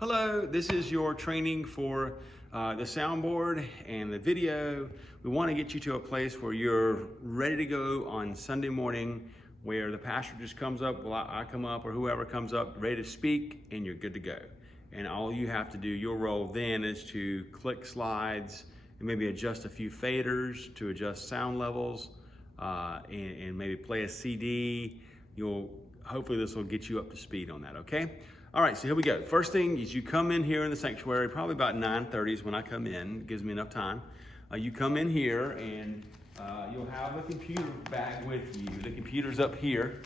Hello, this is your training for the soundboard and the video. We want to get you to a place where you're ready to go on Sunday morning, where the pastor just comes up, well, I come up, or whoever comes up, ready to speak, and you're good to go. And all you have to do, your role then is to click slides and maybe adjust a few faders to adjust sound levels, and maybe play a CD. Hopefully this will get you up to speed on that, okay? All right, so here we go. First thing is you come in here in the sanctuary, probably about 9:30 is when I come in. It gives me enough time. You come in here and you'll have a computer bag with you. The computer's up here.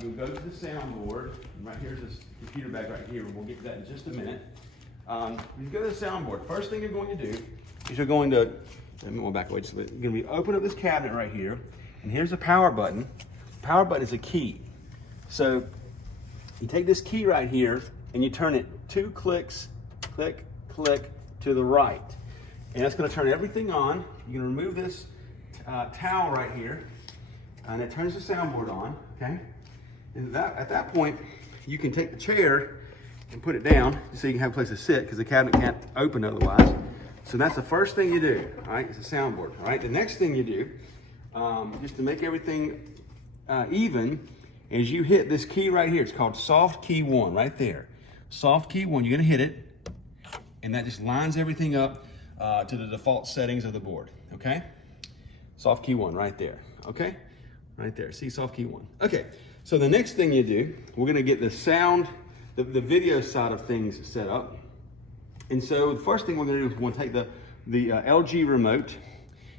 You'll go to the soundboard. Right here's this computer bag right here. We'll get to that in just a minute. You go to the soundboard. First thing you're going to do is you're going to, let me go back away just a bit. You're going to open up this cabinet right here, and here's the power button. The power button is a key. So you take this key right here and you turn it 2 clicks, click, click to the right. And that's going to turn everything on. You're going to remove this towel right here, and it turns the soundboard on, okay? And at that point, you can take the chair and put it down so you can have a place to sit, because the cabinet can't open otherwise. So that's the first thing you do, all right? It's a soundboard, all right? The next thing you do, just to make everything even, is you hit this key right here. It's called soft key 1 right there. Soft key 1, you're gonna hit it, and that just lines everything up to the default settings of the board, okay? Soft key 1 right there, okay? Right there, see, soft key 1. Okay, so the next thing you do, we're gonna get the sound, the video side of things set up. And so the first thing we're gonna do is we're gonna take the LG remote,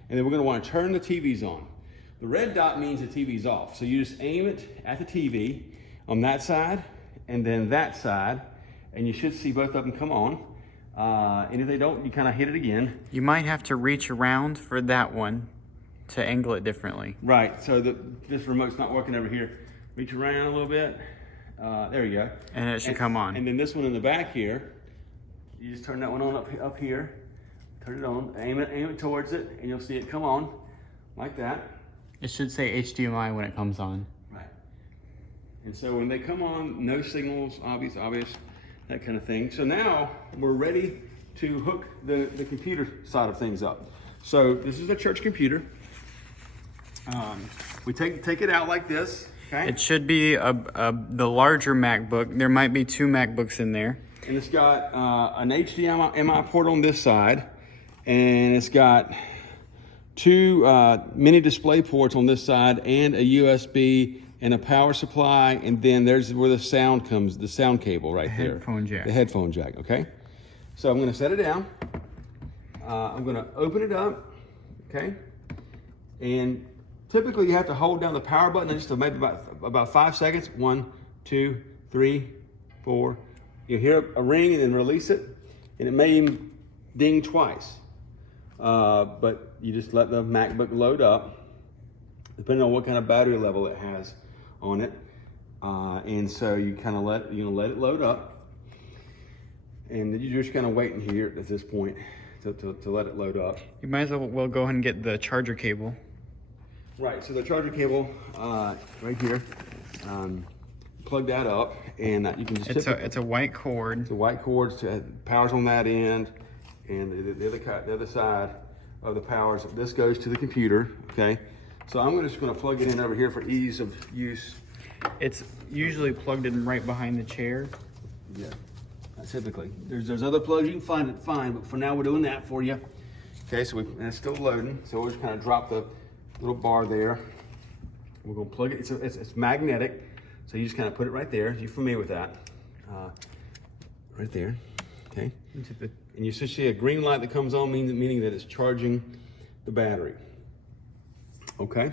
and then we're gonna wanna turn the TVs on. The red dot means the TV's off. So you just aim it at the TV on that side and then that side, and you should see both of them come on. And if they don't, you kind of hit it again. You might have to reach around for that one to angle it differently. Right, so this remote's not working over here. Reach around a little bit. There you go. And it should come on. And then this one in the back here, you just turn that one on up here. Turn it on, aim it towards it, and you'll see it come on like that. It should say HDMI when it comes on. Right. And so when they come on, no signals, obvious, that kind of thing. So now we're ready to hook the computer side of things up. So this is a church computer. We take it out like this, okay? It should be the larger MacBook. There might be 2 MacBooks in there. And it's got an HDMI port on this side, and it's got 2 mini display ports on this side, and a USB and a power supply, and then there's where the sound comes, the sound cable right there. Headphone jack. The headphone jack, okay? So I'm gonna set it down. I'm gonna open it up, okay? And typically you have to hold down the power button just maybe about 5 seconds. 1, 2, 3, 4. You'll hear a ring and then release it, and it may even ding twice. But you just let the MacBook load up, depending on what kind of battery level it has on it. And so you kind of let it load up, and you're just kind of waiting here at this point to let it load up. You might as well go ahead and get the charger cable. Right, so the charger cable right here, plug that up, and you can just it's a white cord. It's a white cord, so power's on that end, and the other side of the powers. This goes to the computer, okay? So I'm just gonna plug it in over here for ease of use. It's usually plugged in right behind the chair. Yeah, typically. There's other plugs, you can find it fine, but for now we're doing that for you. Okay, so and it's still loading, so we'll just kind of drop the little bar there. We're gonna plug it, it's magnetic, so you just kind of put it right there. You're familiar with that. Right there, okay? And you should see a green light that comes on, meaning that it's charging the battery. Okay,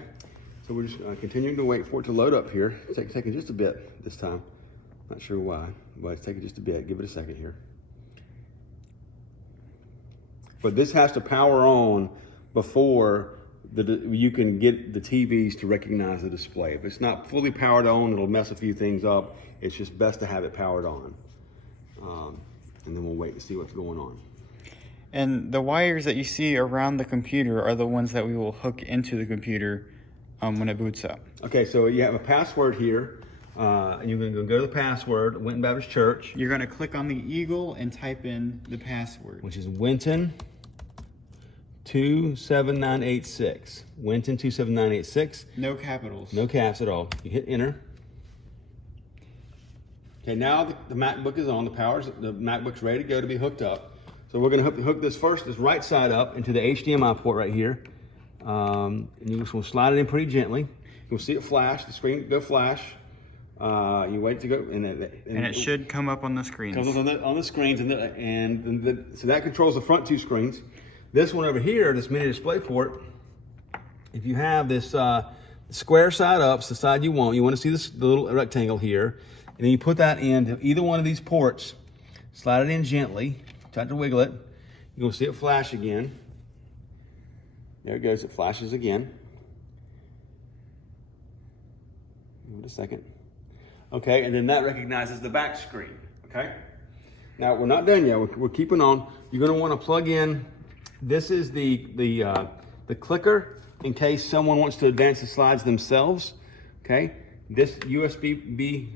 so we're just continuing to wait for it to load up here. It's taking just a bit this time. Not sure why, but it's taking just a bit. Give it a second here. But this has to power on before you can get the TVs to recognize the display. If it's not fully powered on, it'll mess a few things up. It's just best to have it powered on. And then we'll wait to see what's going on. And the wires that you see around the computer are the ones that we will hook into the computer when it boots up. Okay, so you have a password here. And you're going to go to the password, Winton Baptist Church. You're going to click on the eagle and type in the password, which is Winton 27986. Winton 27986. No capitals. No caps at all. You hit enter. Okay, now the MacBook is on. The MacBook's ready to go to be hooked up. So we're going to hook this right side up into the HDMI port right here. And you just want to slide it in pretty gently. You'll see it flash. The screen go flash. You wait to go, and it should come up on the screens. Comes up on the screens, so that controls the front two screens. This one over here, this mini display port, if you have this square side up, it's the side you want to see the little rectangle here, and then you put that into either one of these ports, slide it in gently, try to wiggle it, you're going to see it flash again. There it goes, it flashes again. Give it a second. Okay, and then that recognizes the back screen, okay? Now, we're not done yet, we're keeping on. You're gonna wanna plug in, this is the clicker in case someone wants to advance the slides themselves, okay? This USB-B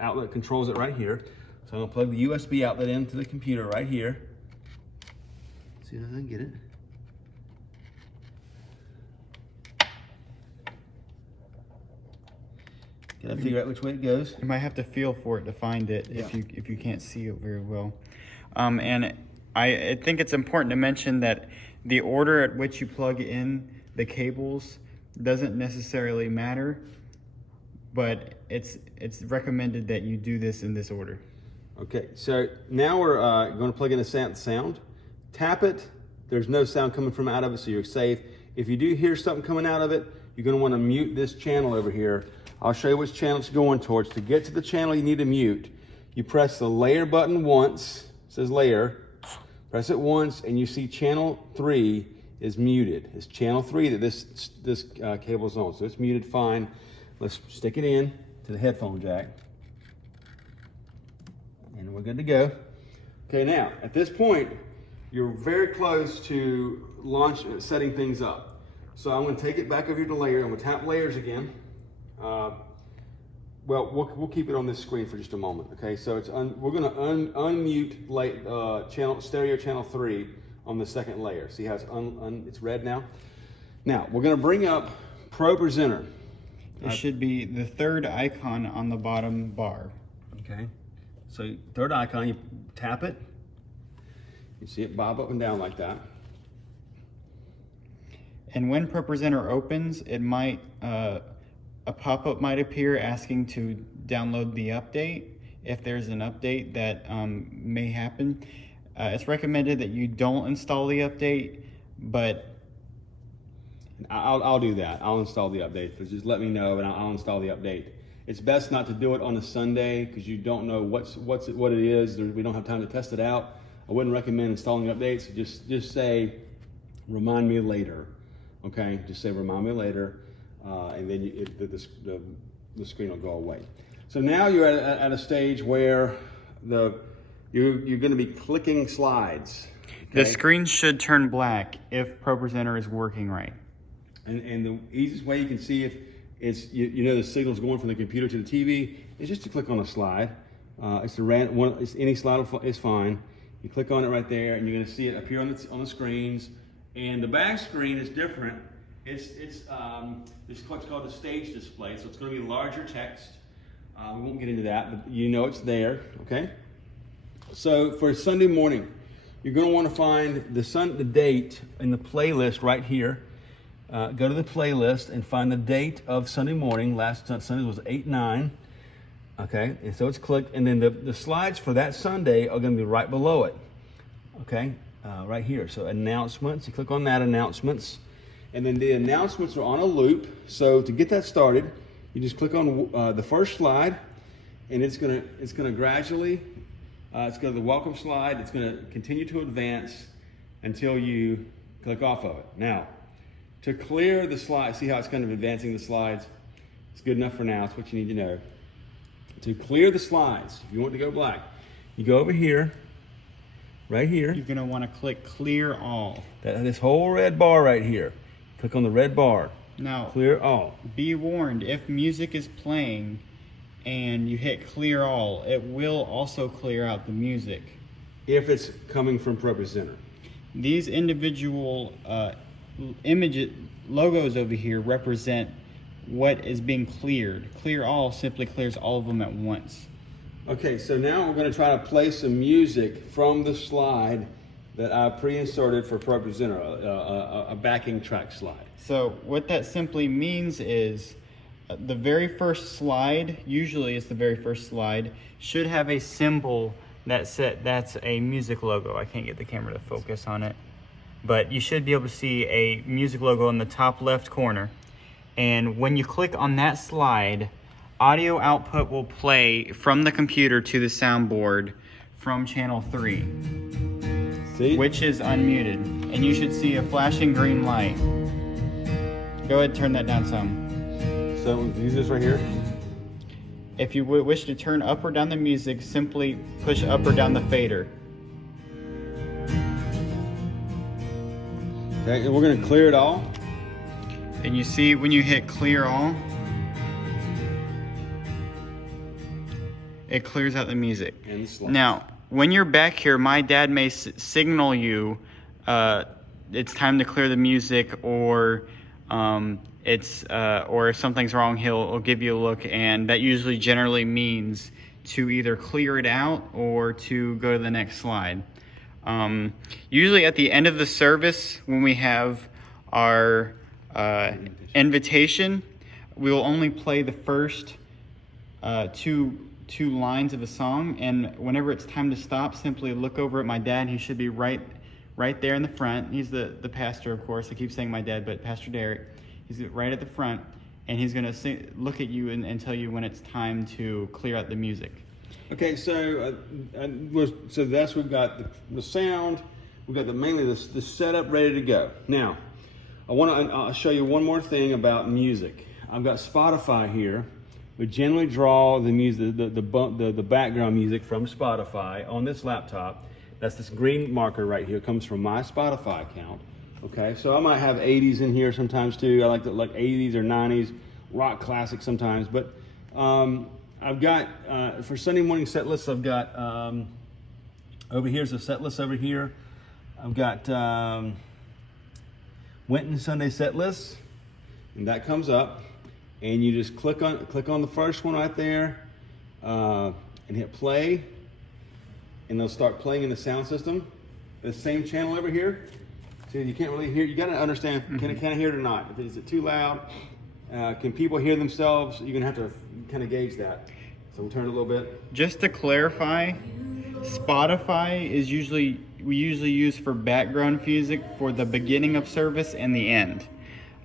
outlet controls it right here. So I'm gonna plug the USB outlet into the computer right here. See if I can get it. Gotta figure out which way it goes. You might have to feel for it to find it if you can't see it very well. And I think it's important to mention that the order at which you plug in the cables doesn't necessarily matter, but it's recommended that you do this in this order. Okay, so now we're going to plug in the sound. Tap it. There's no sound coming from out of it, so you're safe. If you do hear something coming out of it, you're going to want to mute this channel over here. I'll show you which channel it's going towards. To get to the channel you need to mute, you press the layer button once. It says layer. Press it once and you see channel 3 is muted. It's channel 3 that this cable is on. So it's muted fine. Let's stick it in to the headphone jack. And we're good to go. Okay, now at this point, you're very close to setting things up. So I'm going to take it back over here to layer. I'm going to tap layers again. Well, we'll keep it on this screen for just a moment. Okay, so we're going to unmute stereo channel 3 on the second layer. See how it's red now? Now we're going to bring up Pro Presenter. It should be the third icon on the bottom bar. Okay, so third icon, you tap it. You see it bob up and down like that. And when Pro Presenter opens, it might a pop-up might appear asking to download the update. If there's an update that may happen, it's recommended that you don't install the update, but I'll do that. I'll install the update. So just let me know and I'll install the update. It's best not to do it on a Sunday because you don't know what it is. We don't have time to test it out. I wouldn't recommend installing updates. Just say, remind me later. Okay, just say remind me later, and then the screen will go away. So now you're at a stage where you're going to be clicking slides. Okay? The screen should turn black if Pro Presenter is working right. And the easiest way you can see if it's you know the signal's going from the computer to the TV is just to click on a slide. It's any slide is fine. You click on it right there, and you're going to see it appear on the screens. And the back screen is different. It's what's called the stage display, so it's going to be larger text. We won't get into that, but you know it's there, okay? So for Sunday morning, you're going to want to find the date in the playlist right here. Go to the playlist and find the date of Sunday morning. Last Sunday was 8/9. Okay, and so it's clicked, and then the slides for that Sunday are going to be right below it. Okay, right here. So announcements, you click on that, announcements, and then the announcements are on a loop. So to get that started, you just click on the first slide, and it's gonna gradually, it's going to the welcome slide. It's going to continue to advance until you click off of it. Now, to clear the slide, see how it's kind of advancing the slides? It's good enough for now. It's what you need to know. To clear the slides, if you want to go black, you go over here, right here. You're going to want to click Clear All. This whole red bar right here. Click on the red bar. Now, Clear All. Be warned, if music is playing and you hit clear all, it will also clear out the music. If it's coming from ProPresenter. These individual logos over here represent what is being cleared. Clear all simply clears all of them at once. Okay, so now we're going to try to play some music from the slide that I pre-inserted for ProPresenter, a backing track slide. So what that simply means is the very first slide, usually it's the very first slide, should have a symbol that's a music logo. I can't get the camera to focus on it, but you should be able to see a music logo in the top left corner. And when you click on that slide, audio output will play from the computer to the soundboard from channel 3. See? Which is unmuted, and you should see a flashing green light. Go ahead and turn that down some. So use this right here. If you wish to turn up or down the music, simply push up or down the fader. Okay, and we're going to clear it all. And you see when you hit clear all, it clears out the music. And the slide. Now, when you're back here, my dad may signal you it's time to clear the music, or or if something's wrong, he'll give you a look, and that usually generally means to either clear it out or to go to the next slide. Usually at the end of the service, when we have our invitation, we will only play the first two lines of a song, and whenever it's time to stop, simply look over at my dad. He should be right there in the front. He's the pastor, of course. I keep saying my dad, but Pastor Derek. He's right at the front, and he's going to look at you and tell you when it's time to clear out the music. Okay, so that's, we've got the sound, we've got mainly the setup ready to go. Now, I'll show you one more thing about music. I've got Spotify here. We generally draw the music, the background music from Spotify on this laptop. That's this green marker right here. It comes from my Spotify account. Okay, so I might have 80s in here sometimes too. I like 80s or 90s, rock classics sometimes. But I've got, for Sunday morning set lists, I've got, over here's a set list over here. I've got Winton Sunday set list, and that comes up. And you just click on the first one right there, and hit play, and they'll start playing in the sound system. The same channel over here. So you can't really hear. You got to understand. Can I hear it or not? Is it too loud? Can people hear themselves? You're gonna have to kind of gauge that. So we'll turn it a little bit. Just to clarify, Spotify is we usually use for background music for the beginning of service and the end.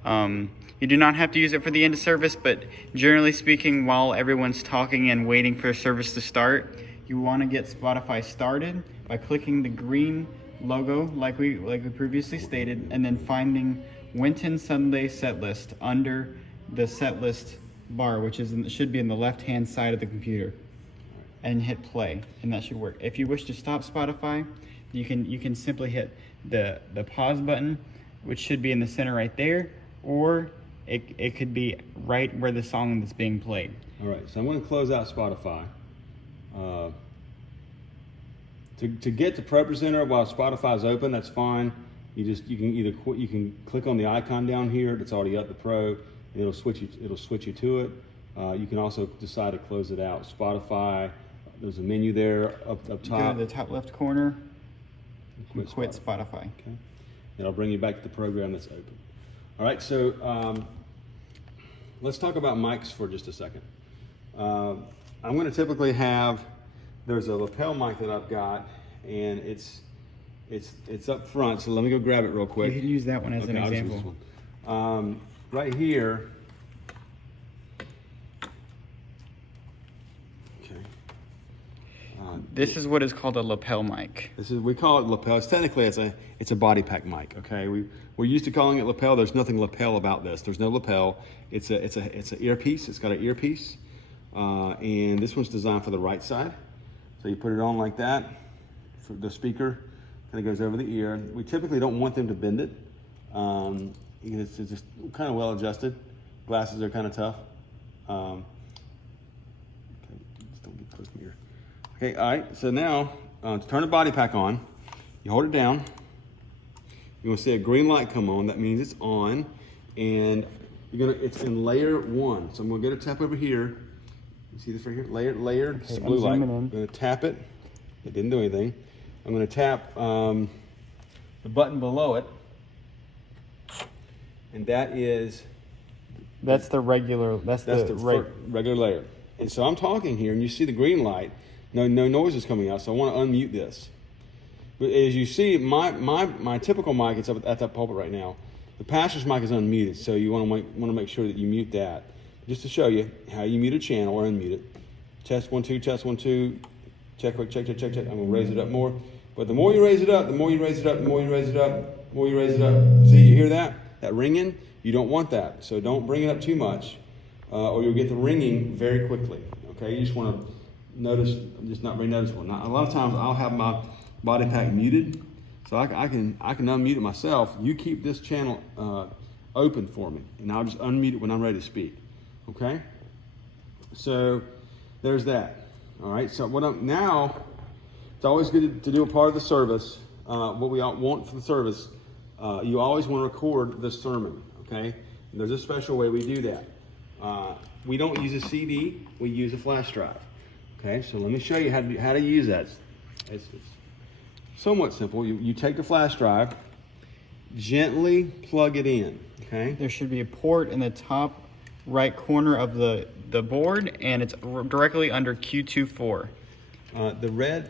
You do not have to use it for the end of service, but generally speaking, while everyone's talking and waiting for service to start, you want to get Spotify started by clicking the green logo like we previously stated, and then finding Winton Sunday set list under the set list bar, which should be in the left-hand side of the computer, and hit play, and that should work. If you wish to stop Spotify, you can simply hit the pause button, which should be in the center right there, or it could be right where the song that's being played. All right, so I'm going to close out Spotify. To get to ProPresenter while Spotify's open, that's fine. You can click on the icon down here that's already up the Pro, and it'll switch you to it. You can also decide to close it out. Spotify, there's a menu there up top. Go to the top left corner. Quit Spotify. Okay, and it'll bring you back to the program that's open. All right, so let's talk about mics for just a second. I'm going to typically have, there's a lapel mic that I've got, and it's up front. So let me go grab it real quick. You can use that one as an example. Right here. Okay. This is what is called a lapel mic. We call it lapel. Technically it's a body pack mic. Okay. We're used to calling it lapel. There's nothing lapel about this. There's no lapel. It's an earpiece. It's got an earpiece, and this one's designed for the right side. So you put it on like that. For the speaker kind of goes over the ear. We typically don't want them to bend it. It's just kind of well adjusted. Glasses are kind of tough. Okay, all right, so now to turn the body pack on, you hold it down. You're gonna see a green light come on. That means it's on, and it's in layer 1. So I'm gonna get a tap over here. You see this right here? Layered, it's blue light. I'm gonna tap it. It didn't do anything. I'm gonna tap the button below it, and that's the regular. That's the regular layer. And so I'm talking here, and you see the green light. No noise is coming out, so I want to unmute this. But as you see, my typical mic is up at that pulpit right now. The pastor's mic is unmuted, so you want to make sure that you mute that. Just to show you how you mute a channel or unmute it. Test 1 2, test 1 2. Check. I'm gonna raise it up more. But the more you raise it up, the more you raise it up, the more you raise it up, the more you raise it up. See, you hear that? That ringing? You don't want that. So don't bring it up too much, or you'll get the ringing very quickly. Okay, you just want to notice, just not very noticeable. Now, a lot of times I'll have my body pack muted, so I can unmute it myself. You keep this channel open for me, and I'll just unmute it when I'm ready to speak. Okay, so there's that. All right, so now it's always good to do a part of the service. What we want for the service, you always want to record the sermon. Okay, and there's a special way we do that. We don't use a CD, we use a flash drive. Okay, so let me show you how to use that. It's somewhat simple. You take the flash drive, gently plug it in. Okay, there should be a port in the top right corner of the board, and it's directly under Q24. The red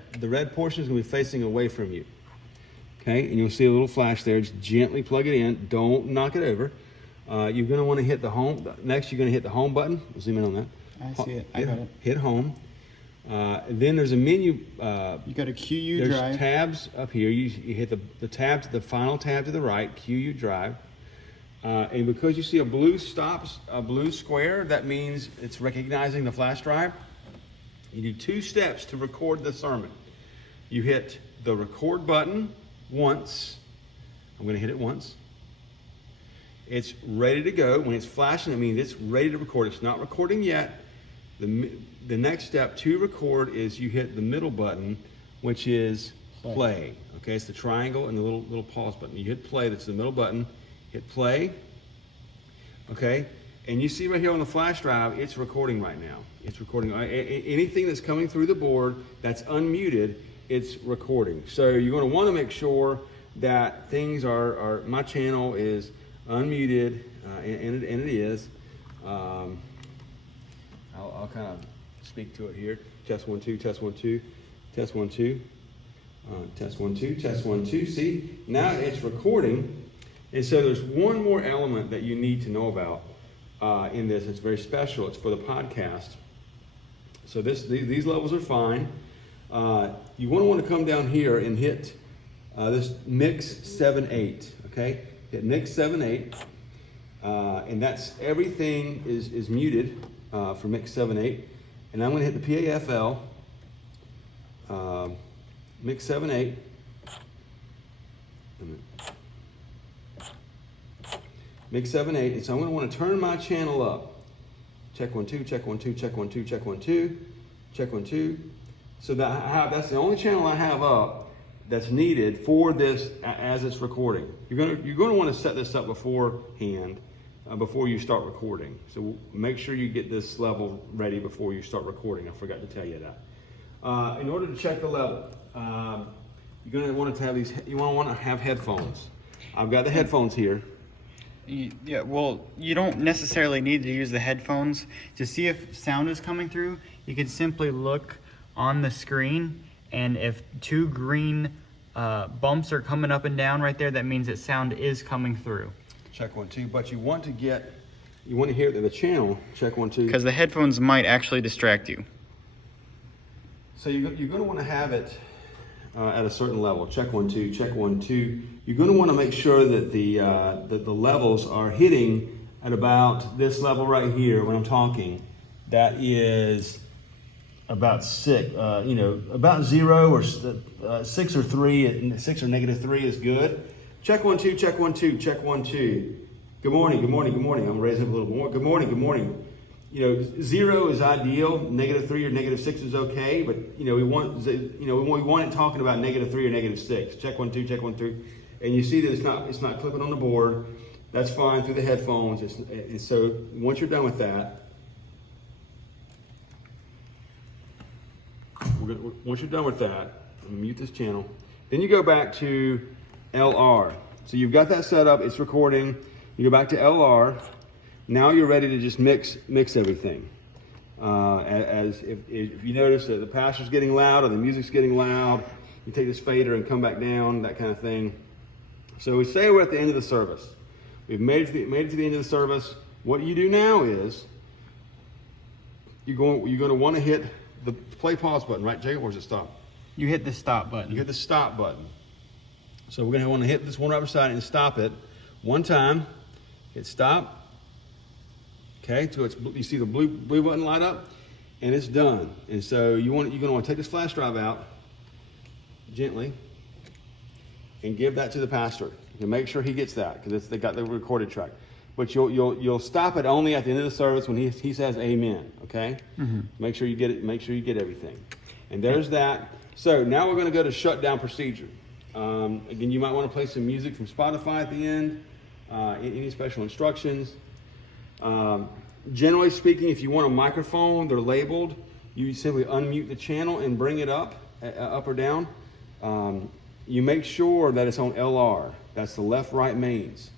portion is going to be facing away from you. Okay, and you'll see a little flash there. Just gently plug it in. Don't knock it over. You're going to want to hit the home. Next, you're going to hit the home button. We'll zoom in on that. I see it. I got it. Hit home. Then there's a menu. You got a QU there's drive. There's tabs up here. You hit the tab, the final tab to the right, QU drive. And because you see a blue square, that means it's recognizing the flash drive. You do 2 steps to record the sermon. You hit the record button once. I'm going to hit it once. It's ready to go. When it's flashing, it means it's ready to record. It's not recording yet. The next step to record is you hit the middle button, which is play. Okay, it's the triangle and the little pause button. You hit play, that's the middle button. Hit play. Okay, and you see right here on the flash drive, it's recording right now. It's recording. Anything that's coming through the board that's unmuted, it's recording. So you're going to want to make sure that things are my channel is unmuted, and it is. I'll kind of speak to it here. Test 1 2, test 1 2, test 1 2, test 1 2, test 1 2. See, now it's recording. And so there's one more element that you need to know about in this. It's very special. It's for the podcast. So these levels are fine. You want to come down here and hit this mix 7/8. Okay, hit mix 7/8, and that's everything is muted for mix 7/8. And I'm going to hit the PAFL mix 7/8. Mix 7/8, and so I'm going to want to turn my channel up. Check 1 2, check 1 2, check 1 2, check 1 2, check 1 2. So that's the only channel I have up that's needed for this as it's recording. You're going to want to set this up beforehand, before you start recording. So make sure you get this level ready before you start recording. I forgot to tell you that. In order to check the level, you're going to want to have you want to have headphones. I've got the headphones here. Yeah, well, you don't necessarily need to use the headphones. To see if sound is coming through, you can simply look on the screen, and if 2 green bumps are coming up and down right there, that means that sound is coming through. Check 1 2, but you want to hear the channel. Check 1 2. Because the headphones might actually distract you. So you're going to want to have it at a certain level. Check 1 2, check 1 2. You're going to want to make sure that the levels are hitting at about this level right here when I'm talking. That is about 6, about 0 or 6 or 3. 6 or -3 is good. Check 1 2, check 1 2, check 1 2. Good morning, good morning, good morning. I'm raising up a little more. Good morning, good morning. 0 is ideal. -3 or -6 is okay, but we want it talking about -3 or -6. Check 1 2, check 1 3, and you see that it's not clipping on the board. That's fine through the headphones. And so once you're done with that, once you're done with that, I'm gonna mute this channel. Then you go back to LR. So you've got that set up. It's recording. You go back to LR. Now you're ready to just mix everything. As if you notice that the pastor's getting loud or the music's getting loud, you take this fader and come back down, that kind of thing. So we say we're at the end of the service. We've made it to the end of the service. What you do now is you're going to want to hit the play pause button, right, Jacob? Or does it stop? You hit the stop button. You hit the stop button. So we're going to want to hit this one right beside it and stop it one time. Hit stop. Okay, so you see the blue button light up, and it's done. And so you're going to want to take this flash drive out gently and give that to the pastor. You make sure he gets that because they got the recorded track. But you'll stop it only at the end of the service when he says amen. Okay. Mm-hmm. Make sure you get it. Make sure you get everything. And there's that. So now we're going to go to shutdown procedure. Again, you might want to play some music from Spotify at the end. Any special instructions. Generally speaking, if you want a microphone, they're labeled. You simply unmute the channel and bring it up or down. You make sure that it's on LR. That's the left-right mains.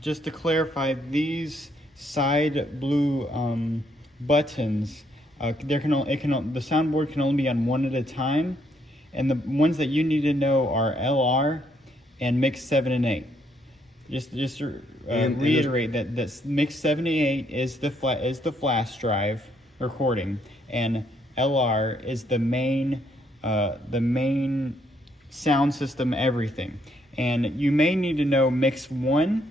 Just to clarify, these side blue buttons, the soundboard can only be on one at a time, and the ones that you need to know are LR and mix 7 and 8. Just to reiterate that mix 7 and 8 is the flash drive recording, and LR is the main sound system, everything. And you may need to know mix 1,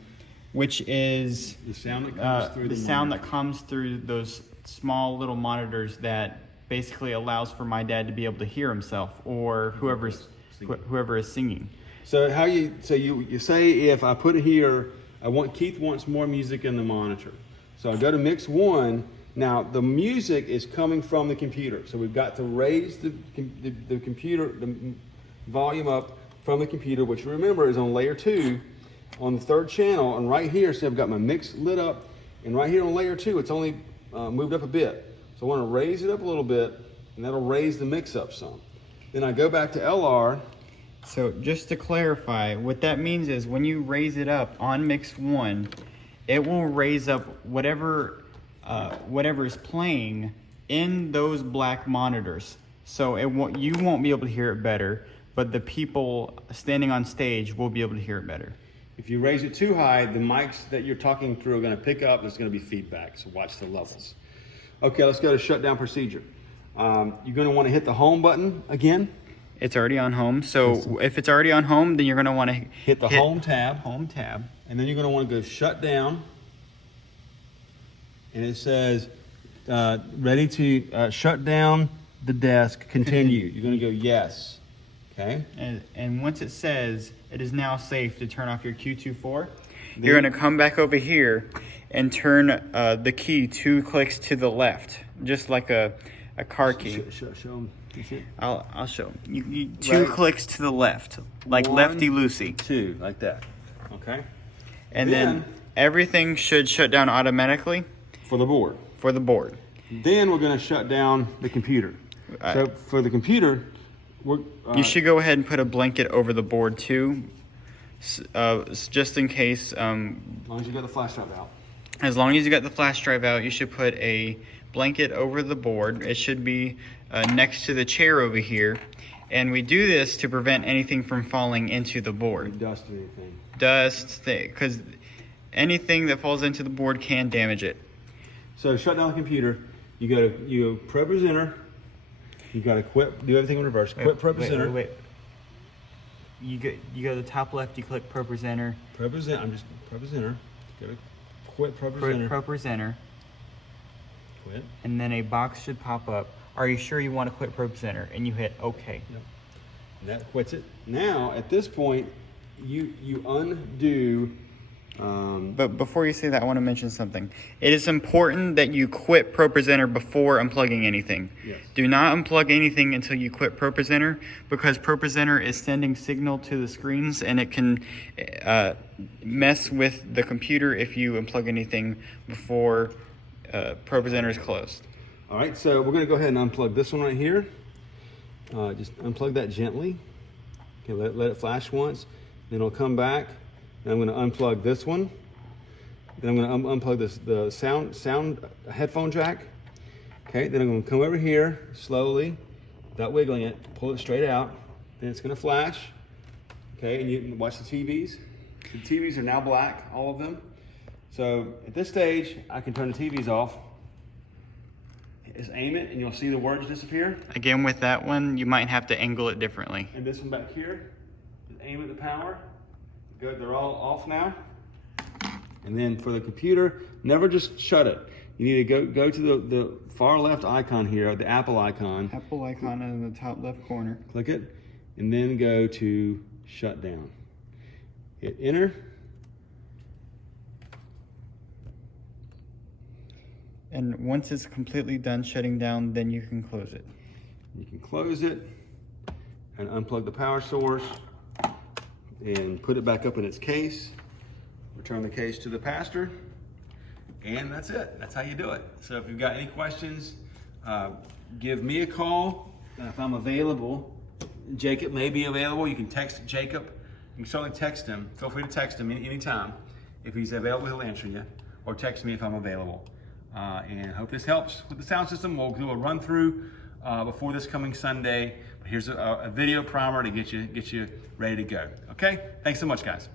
which is the sound that comes through the sound that comes through those small little monitors that basically allows for my dad to be able to hear himself or whoever is singing. So you say, if I put it here, Keith wants more music in the monitor. So I go to mix 1. Now the music is coming from the computer. So we've got to raise the computer, the volume up from the computer, which remember is on layer 2 on the 3rd channel. And right here, so I've got my mix lit up, and right here on layer 2, it's only moved up a bit. So I want to raise it up a little bit, and that'll raise the mix up some. Then I go back to LR. So just to clarify, what that means is when you raise it up on mix 1, it will raise up whatever is playing in those black monitors. So you won't be able to hear it better, but the people standing on stage will be able to hear it better. If you raise it too high, the mics that you're talking through are going to pick up. There's going to be feedback, so watch the levels. Okay, let's go to shutdown procedure. You're going to want to hit the home button again. It's already on home, so if it's already on home, then you're going to want to hit the home tab. Home tab. And then you're going to want to go shut down. And it says, ready to shut down the desk, continue. You're going to go yes. Okay. And once it says it is now safe to turn off your Q24, you're going to come back over here and turn the key 2 clicks to the left, just like a car key. Show them. I'll show them. You 2 clicks to the left, like 1, lefty-loosey. 2, like that. Okay. And then everything should shut down automatically. For the board. For the board. Then we're going to shut down the computer. So for the computer, you should go ahead and put a blanket over the board too, just in case. As long as you got the flash drive out. As long as you got the flash drive out, you should put a blanket over the board. It should be next to the chair over here. And we do this to prevent anything from falling into the board. Dust or anything. Dust, because anything that falls into the board can damage it. So shut down the computer. You go Pro Presenter. You got to do everything in reverse. Quit Pro Presenter. Wait. You go to the top left. You click Pro Presenter. Pro Presenter. I'm just Pro Presenter. Go to quit Pro Presenter. Pro Presenter. Quit. And then a box should pop up. Are you sure you want to quit Pro Presenter? And you hit OK. Yep. And that quits it. Now at this point, you undo But before you say that, I want to mention something. It is important that you quit ProPresenter before unplugging anything. Yes. Do not unplug anything until you quit ProPresenter, because ProPresenter is sending signal to the screens, and it can mess with the computer if you unplug anything before ProPresenter is closed. All right, so we're gonna go ahead and unplug this one right here. Just unplug that gently. Okay, let it flash once, then it'll come back. Then I'm gonna unplug this one. Then I'm gonna unplug the sound headphone jack. Okay, then I'm gonna come over here slowly, without wiggling it, pull it straight out. Then it's gonna flash. Okay, and you can watch the TVs. The TVs are now black, all of them. So at this stage, I can turn the TVs off. Just aim it and you'll see the words disappear. Again, with that one, you might have to angle it differently. And this one back here, just aim at the power. Good, they're all off now. And then for the computer, never just shut it. You need to go to the far left icon here, the Apple icon. Apple icon in the top left corner. Click it, and then go to shut down. Hit enter. And once it's completely done shutting down, then you can close it. You can close it and unplug the power source and put it back up in its case. Return the case to the pastor, and that's it. That's how you do it. So if you've got any questions, give me a call. If I'm available, Jacob may be available. You can text Jacob. You can certainly text him. Feel free to text him anytime. If he's available, he'll answer you. Or text me if I'm available. And I hope this helps with the sound system. We'll do a run through before this coming Sunday. But here's a video primer to get you ready to go. Okay? Thanks so much, guys.